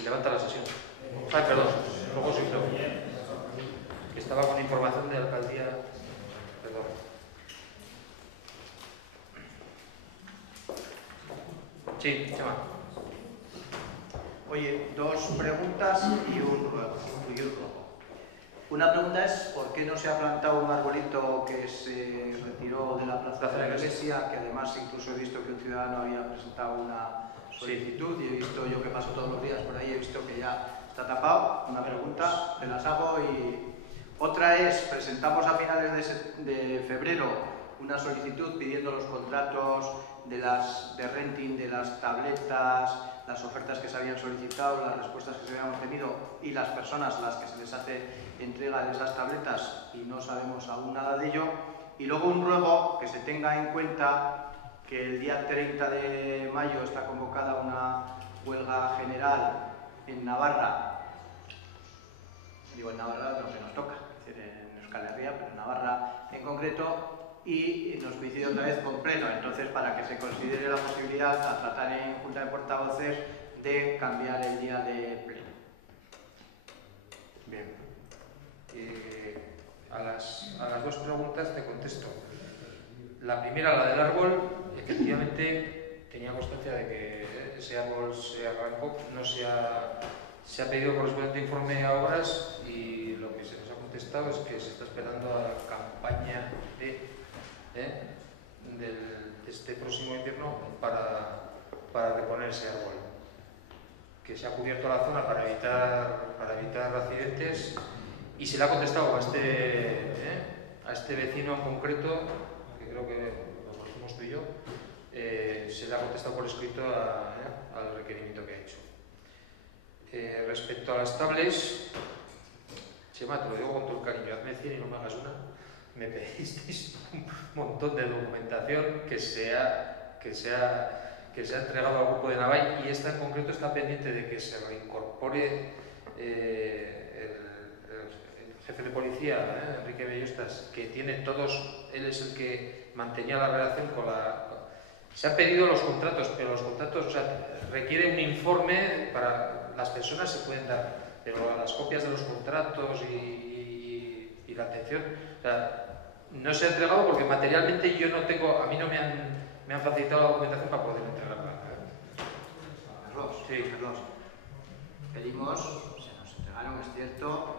Se levanta la sesión. Ah, perdón, luego sí creo. Estaba con información de alcaldía. Perdón. Sí, Chema. Oye, dos preguntas y un ruego. Una pregunta es ¿por qué no se ha plantado un arbolito que se retiró de la plaza de la iglesia? Que además incluso he visto que un ciudadano había presentado una solicitud y he visto yo que paso todos los días por ahí, he visto que ya está tapado. Una pregunta, te las hago. Y otra es, presentamos a finales de febrero una solicitud pidiendo los contratos de renting de las tabletas, las ofertas que se habían solicitado, las respuestas que se habían obtenido y las personas a las que se les hace entrega de esas tabletas y no sabemos aún nada de ello. Y luego un ruego que se tenga en cuenta que el día 30 de mayo está convocada una huelga general en Navarra. Digo en Navarra lo que nos toca, es decir, en Euskal Herria, pero en Navarra en concreto, y nos coincide otra vez con pleno. Entonces, para que se considere la posibilidad a tratar en Junta de Portavoces de cambiar el día de pleno. Bien. A las dos preguntas te contesto. La primera, la del árbol, efectivamente tenía constancia de que ese árbol se arrancó, no se ha pedido correspondiente informe a obras y lo que se nos ha contestado es que se está esperando a la campaña de este próximo invierno para reponer ese árbol. Que se ha cubierto la zona para evitar accidentes y se le ha contestado a este vecino en concreto, que creo que lo conocemos tú y yo, se le ha contestado por escrito al requerimiento que ha hecho. Respecto a las tablets, Chema, te lo digo con todo el cariño, hazme 100 y no me hagas una. Me pedisteis un montón de documentación que se ha entregado al grupo de Navai y esta en concreto está pendiente de que se reincorpore el jefe de policía, Enrique Bellostas, que tiene todos, él es el que mantenía la relación con la... Se han pedido los contratos, pero los contratos, o sea, requiere un informe para las personas se pueden dar, pero las copias de los contratos y la atención, o sea, no se ha entregado porque materialmente yo no tengo, a mí no me han facilitado la documentación para poder entregarla. Carlos, sí. Carlos, pedimos, se nos entregaron, es cierto,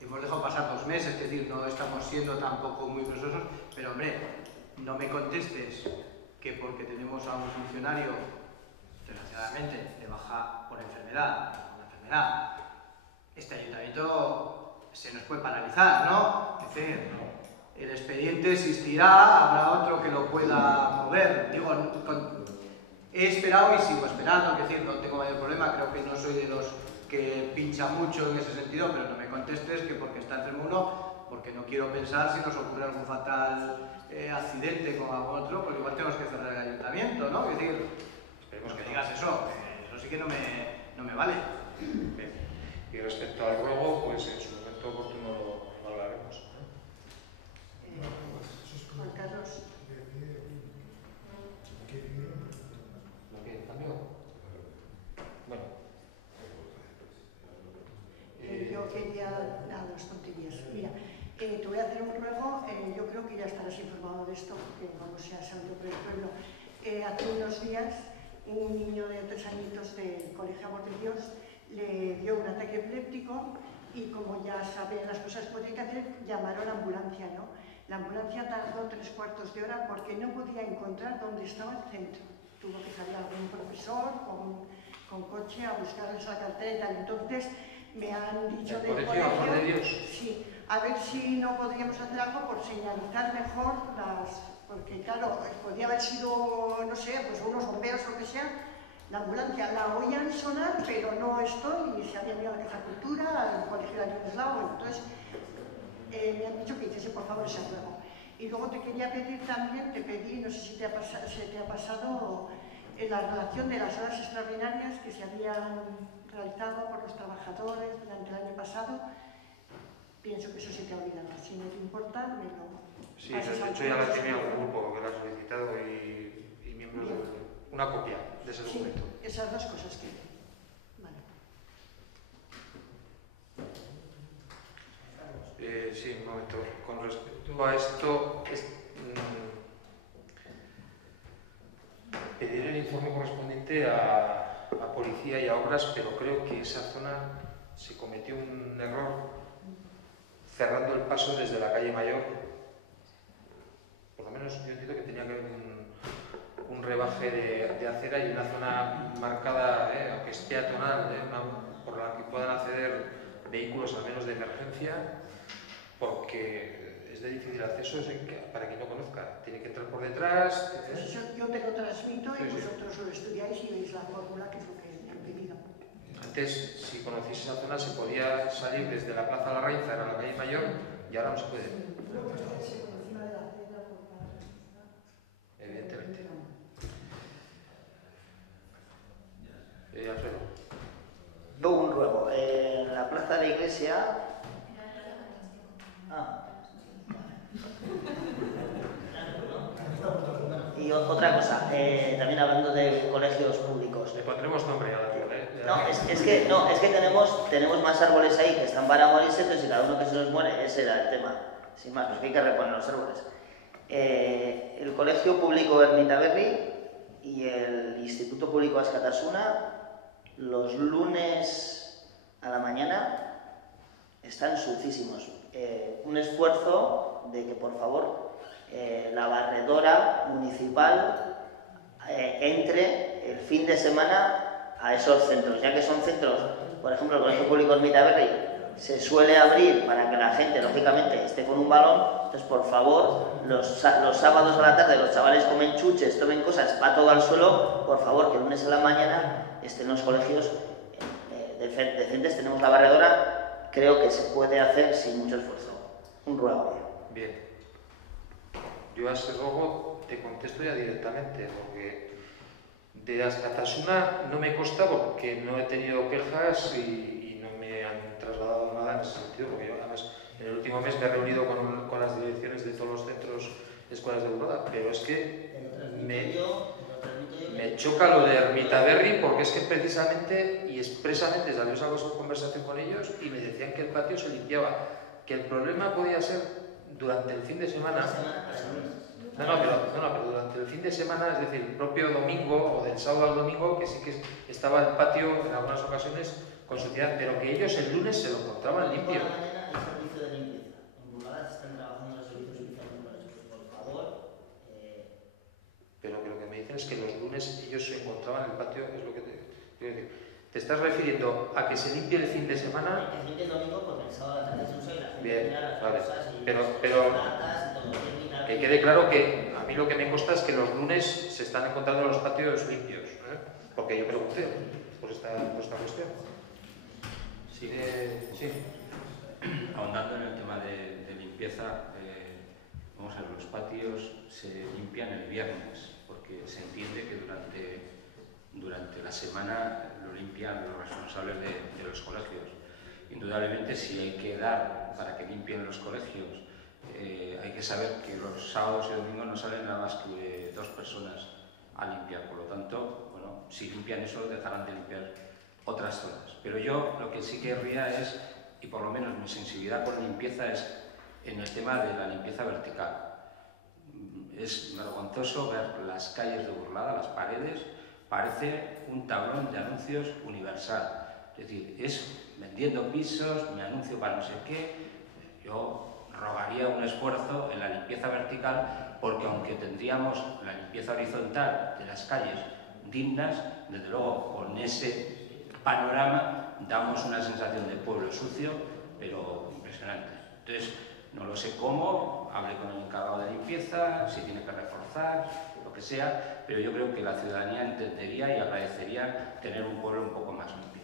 hemos dejado pasar 2 meses, es decir, no estamos siendo tampoco muy presosos, pero hombre, no me contestes que porque tenemos a un funcionario, desgraciadamente, de baja por enfermedad, este ayuntamiento se nos puede paralizar, ¿no? Es decir, el expediente existirá, habrá otro que lo pueda mover. Digo, he esperado y sigo esperando, es decir, no tengo mayor problema, creo que no soy de los que pincha mucho en ese sentido, pero no me contestes que porque está enfermo uno, porque no quiero pensar si nos ocurre algún fatal accidente con algún otro, pues igual tenemos que cerrar el ayuntamiento, ¿no? Es decir, esperemos que digas eso sí que no me vale. Bien. Y respecto al ruego, pues en su momento oportuno lo hablaremos. Juan Carlos. ¿Lo que cambió? Bueno. Yo quería... Nada, las tonterías. Mira, te voy a hacer un ruego. Yo creo que ya estarás informado de esto, porque vamos, ya sabido por el pueblo. Hace unos días, un niño de 3 añitos del Colegio Amor de Dios le dio un ataque epiléptico y como ya saben las cosas que podía hacer, llamaron a la ambulancia, ¿no? La ambulancia tardó 3/4 de hora porque no podía encontrar dónde estaba el centro. Tuvo que salir algún profesor con coche a buscarles la cartera y tal. Entonces me han dicho del colegio de Dios. Sí, a ver si no podríamos hacer algo por señalizar mejor porque claro, podría haber sido, no sé, pues unos bomberos o lo que sea. La ambulancia la oían sonar, pero no estoy, y se había enviado a la Casa Cultura, al Colegio de Ayuneslao, entonces me han dicho que hiciese por favor ese ruego. Y luego te quería pedir también, te pedí, no sé si te ha pasado, la relación de las horas extraordinarias que se habían realizado por los trabajadores durante el año pasado. Pienso que eso se te ha olvidado, si no te importa, me lo... Sí, de hecho ya la tenía algún grupo que la ha solicitado y miembros de una copia de ese documento. Sí, esas dos cosas que... Vale. con respecto a esto, pediré el informe correspondiente a Policía y a Obras, pero creo que esa zona se cometió un error cerrando el paso desde la calle Mayor. Por lo menos yo entiendo que tenía que haber un rebaje de acera y una zona marcada, aunque es peatonal, por la que puedan acceder vehículos al menos de emergencia, porque es de difícil acceso, para quien no conozca, tiene que entrar por detrás. Pues eso yo te lo transmito y Sí, sí. vosotros lo estudiáis y veis la fórmula, que es lo que he pedido. Antes, si conocéis esa zona, se podía salir desde la Plaza Larraín a la calle Mayor y ahora no se puede. Evidentemente. Alfredo. Yo un ruego. En la plaza de la iglesia... Y otra cosa, también hablando de colegios públicos. Le pondremos nombre a la ciudad. No, es que tenemos más árboles ahí que están para morirse, entonces si cada uno que se los muere, ese era el tema. Sin más, pues que hay que reponer los árboles. El Colegio Público Ermita Berri y el Instituto Público Askatasuna los lunes a la mañana están sucísimos. Un esfuerzo de que, por favor, la barredora municipal entre el fin de semana a esos centros, ya que son centros, por ejemplo, el Colegio Público Ermita Berri se suele abrir para que la gente, lógicamente, esté con un balón. Entonces, por favor, los sábados a la tarde los chavales comen chuches, tomen cosas, va todo al suelo, por favor, que el lunes a la mañana estén los colegios decentes. Tenemos la barredora, creo que se puede hacer sin mucho esfuerzo. Un ruego. Bien. Yo a ese ruego te contesto ya directamente, porque de Askatasuna no me consta porque no he tenido quejas y no me han trasladado nada en ese sentido, porque yo además en el último mes me he reunido con las direcciones de todos los centros escuelas de Burgada, pero es que me choca lo de Ermita Berri, porque es que precisamente y expresamente salió esa conversación con ellos y me decían que el patio se limpiaba, que el problema podía ser durante el fin de semana. Pero durante el fin de semana, es decir, el propio domingo o del sábado al domingo, que sí que estaba el patio en algunas ocasiones con suciedad, pero que ellos el lunes se lo encontraban limpio. Por la mañana hay servicio de limpieza. En Burgada se están trabajando los servicios de limpieza municipales, por favor. Pero que lo que me dicen es que los lunes ellos se encontraban en el patio, es lo que te quiero decir. ¿Te estás refiriendo a que se limpie el fin de semana? El fin de domingo, porque el sábado a la tarde se usa y la gente Bien, mira las vale. cosas y Pero las latas y todo. que quede claro que a mí lo que me consta es que los lunes se están encontrando los patios limpios, porque yo pregunté por esta cuestión. Sí. Sí. Ahondando en el tema de limpieza, vamos a ver, los patios se limpian el viernes, porque se entiende que durante la semana lo limpian los responsables de los colegios. Indudablemente, si hay que dar para que limpien los colegios, hay que saber que los sábados y domingos no salen nada más que 2 personas a limpiar. Por lo tanto, bueno, si limpian eso, dejarán de limpiar otras zonas. Pero yo lo que sí querría es, y por lo menos mi sensibilidad con la limpieza es en el tema de la limpieza vertical. Es vergonzoso ver las calles de Burlada, las paredes, parece un tablón de anuncios universal. Es decir, es vendiendo pisos, me anuncio para no sé qué. Yo rogaría un esfuerzo en la limpieza vertical, porque aunque tendríamos la limpieza horizontal de las calles dignas, desde luego con ese panorama damos una sensación de pueblo sucio, pero impresionante. Entonces, no lo sé cómo, hablé con el encargado de limpieza, si tiene que reforzar, lo que sea, pero yo creo que la ciudadanía entendería y agradecería tener un pueblo un poco más limpio.